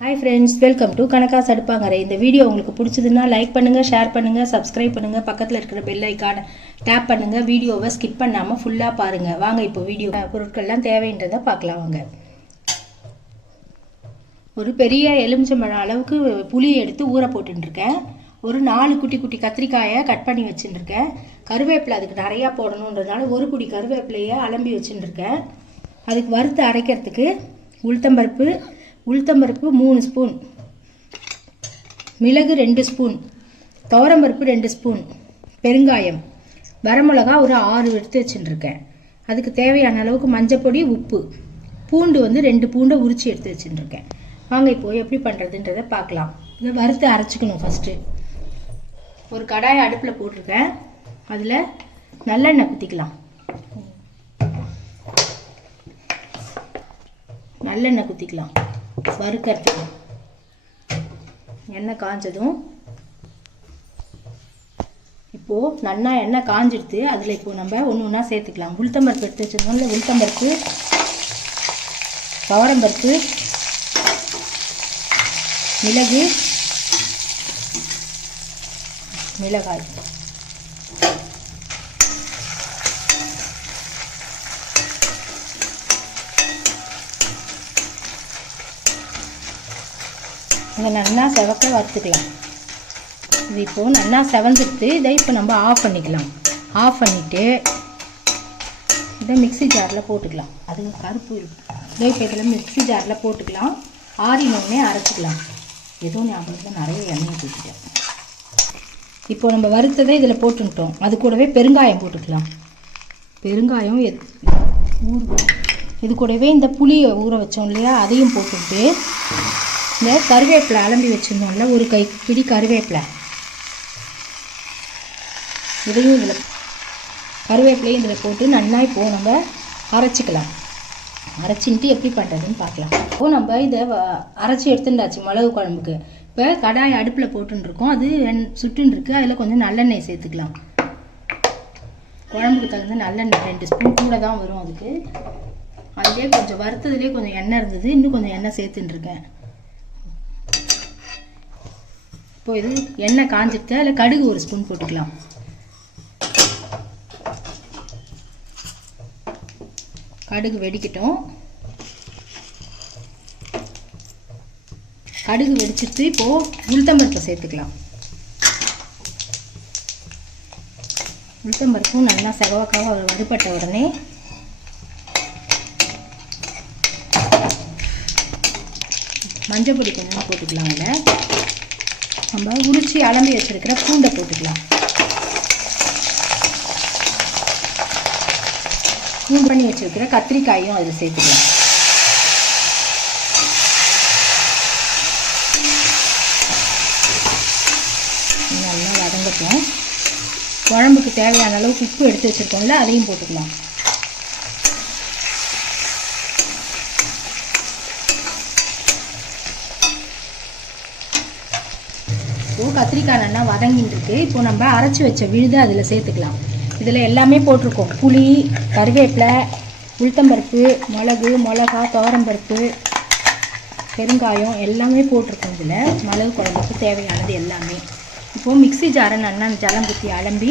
Hi friends welcome to கணக்கா சடுப்பாங்கரை இந்த video உங்களுக்கு பிடிச்சதுன்னா லைக் பண்ணுங்கள் ஷேர் பண்ணுங்கள் சப்ஸ்கிரைப் பண்ணுங்கள் பக்கத்தில் இருக்கிற பெல் ஐக்கானை டேப் பண்ணுங்கள் வீடியோவை ஸ்கிப் பண்ணாமல் ஃபுல்லாக பாருங்கள் வாங்க இப்போ வீடியோ பொருட்கள்லாம் தேவைன்றதை பார்க்கலாம் வாங்க. ஒரு பெரிய எலுமிச்சம்பழம் அளவுக்கு புளி எடுத்து ஊற போட்டுருக்கேன் ஒரு நாலு குட்டி குட்டி கத்திரிக்காயை கட் பண்ணி வச்சுட்டுருக்கேன். கருவேப்பிலை அதுக்கு நிறையா போடணுன்றதுனால ஒரு குடி கருவேப்பிலையை அலம்பி வச்சுட்டுருக்கேன். அதுக்கு வறுத்து அரைக்கிறதுக்கு உளுத்தம்பருப்பு உளுத்தம்பருப்பு மூணு ஸ்பூன். மிளகு ரெண்டு ஸ்பூன். துவரம்பருப்பு ரெண்டு ஸ்பூன். பெருங்காயம். வரமிளகா ஒரு ஆறு எடுத்து வச்சுட்டுருக்கேன் அதுக்கு தேவையான அளவுக்கு மஞ்சப்பொடி உப்பு. பூண்டு வந்து ரெண்டு பூண்டை உரித்து எடுத்து வச்சுட்டுருக்கேன் வாங்க இப்போ எப்படி பண்ணுறதுன்றதை பார்க்கலாம். இதை வறுத்து அரைச்சிக்கணும் ஃபஸ்ட்டு ஒரு கடாயை அடுப்பில் போட்டிருக்கேன். அதில் நல்லெண்ணெய் குத்திக்கலாம். நல்லெண்ணெய் குத்திக்கலாம். வறுக்கிறதுக்கு எண்ணெய் காஞ்சதும் இப்போது நல்லா எண்ணெய் காஞ்சிடுது அதில் இப்போது நம்ம ஒன்று ஒன்றா சேர்த்துக்கலாம். உளுத்தம்பருப்பு எடுத்து வச்சுருந்தோம்ல உளுத்தம்பருப்பு பவரம்பருப்பு மிளகு மிளகாய். இதை நல்லா செவக்க வறுத்துக்கலாம். இது இப்போது நல்லா செவந்துட்டு இதை இப்போ நம்ம ஆஃப் பண்ணிக்கலாம். ஆஃப் பண்ணிவிட்டு இதை மிக்ஸி ஜாரில் போட்டுக்கலாம். அது கருப்பு இருக்கும் இதை இப்போ இதில் மிக்ஸி ஜாரில் போட்டுக்கலாம். ஆறினோடனே அரைச்சிக்கலாம். ஏதோ ஞாபகத்தில் நிறைய எண்ணெய் ஊற்றிட்டேன் இப்போ நம்ம வறுத்ததை இதில் போட்டுட்டோம் அது கூடவே பெருங்காயம் போட்டுக்கலாம். பெருங்காயம் எத் ஊறு இது கூடவே இந்த புளியை ஊற வச்சோம் இல்லையா? அதையும் போட்டுட்டு இந்த கருவேப்பிலை அலம்பி வச்சுருந்தோம்ல ஒரு கை பிடி கருவேப்பிலை. இதையும் இதில் கருவேப்பிலையும் இதில் போட்டு நல்லா இப்போது நம்ம அரைச்சிக்கலாம். அரைச்சின்ட்டு எப்படி பண்ணுறதுன்னு பார்க்கலாம். இப்போது நம்ம இதை அரைச்சி எடுத்துட்டாச்சு மிளகு குழம்புக்கு. இப்போ கடாய் அடுப்பில் போட்டுருக்கோம் அது எண் சுட்டுன்னு இருக்குது அதில் கொஞ்சம் நல்லெண்ணெய் சேர்த்துக்கலாம். குழம்புக்கு தகுந்த நல்லெண்ணெய் ரெண்டு ஸ்பூன் கூட தான் வரும் அதுக்கு. அதுலேயே கொஞ்சம் வறுத்ததுலேயே கொஞ்சம் எண்ணெய் இருந்தது. இன்னும் கொஞ்சம் எண்ணெய் சேர்த்துன்னு இப்போ இது எண்ணெய் காஞ்சிட்டு அதில் கடுகு ஒரு ஸ்பூன் போட்டுக்கலாம். கடுகு வெடிக்கட்டும். கடுகு வெடிச்சிட்டு இப்போது உளுத்தம்பருப்பை சேர்த்துக்கலாம். உளுத்தம்பருப்பும் நல்லா செவக்காக வறுபட்ட உடனே மஞ்சள் பொடி கொஞ்சம் போட்டுக்கலாம் இல்லை நம்ம உரிச்சி அலம்பி வச்சிருக்கிற பூண்டை போட்டுக்கலாம். பூண்டு பண்ணி வச்சிருக்கிற கத்திரிக்காயும் அதில் சேர்த்துக்கலாம். நல்லா வதங்கட்டும். குழம்புக்கு தேவையான அளவுக்கு உப்பு எடுத்து வச்சிருக்கோம்ல அதையும் போட்டுக்கலாம். இப்போது கத்திரிக்காய் நல்லா வதங்கின்னு இருக்கு இப்போ நம்ம அரைச்சி வச்ச விழுதை அதில் சேர்த்துக்கலாம். இதில் எல்லாமே போட்டிருக்கோம். புளி கருவேப்பிலை உளுத்தம்பருப்பு மிளகு மிளகா துவரம்பருப்பு பெருங்காயம் எல்லாமே போட்டிருக்கோம் இதில். மிளகு குழம்புக்கு தேவையானது எல்லாமே. இப்போது மிக்ஸி ஜாரை நல்லா ஜலம் குத்தி அலம்பி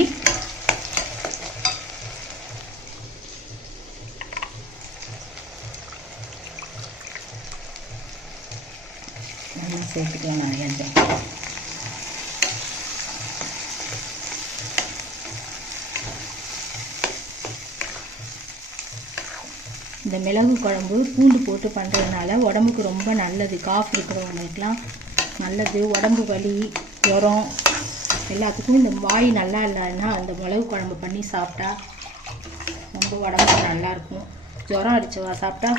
நல்லா சேர்த்துக்கலாம். நிறையா இந்த மிளகு குழம்பு பூண்டு போட்டு பண்ணுறதுனால உடம்புக்கு ரொம்ப நல்லது. காஃப் இருக்கிறவங்களுக்குலாம் நல்லது. உடம்பு வலி ஜுரம் எல்லாத்துக்கும் இந்த வாய் நல்லா இல்லைன்னா அந்த மிளகு குழம்பு பண்ணி சாப்பிட்டா ரொம்ப உடம்புக்கு நல்லாயிருக்கும் ஜுரம் அடிச்சவா சாப்பிட்டா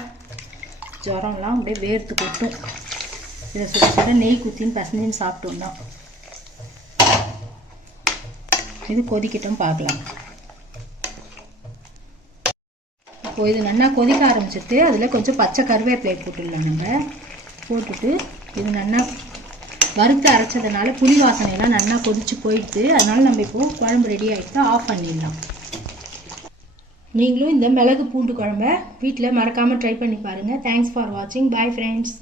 ஜுரம்லாம் அப்படியே வேர்த்து கொட்டும். இதை சுட சுட நெய் குத்தின்னு பசஞ்சின்னு சாப்பிட்டோம்னா இது கொதிக்கட்டும் பார்க்கலாம் இப்போ இது நல்லா கொதிக்க ஆரம்பிச்சிட்டு அதில் கொஞ்சம் பச்சை கருவேப்பிலை போட்டுடலாம் நம்ம. போட்டுட்டு இது நல்லா வறுத்து அரைச்சதுனால புளி வாசனையெல்லாம் நல்லா கொதிச்சு போயிடுது. அதனால் நம்ம இப்போ குழம்பு ரெடி ஆகிட்டு ஆஃப் பண்ணிடலாம். நீங்களும் இந்த மிளகு பூண்டு குழம்ப வீட்டில் மறக்காமல் ட்ரை பண்ணி பாருங்கள் தேங்க்ஸ் ஃபார் வாட்சிங் பாய் ஃப்ரெண்ட்ஸ்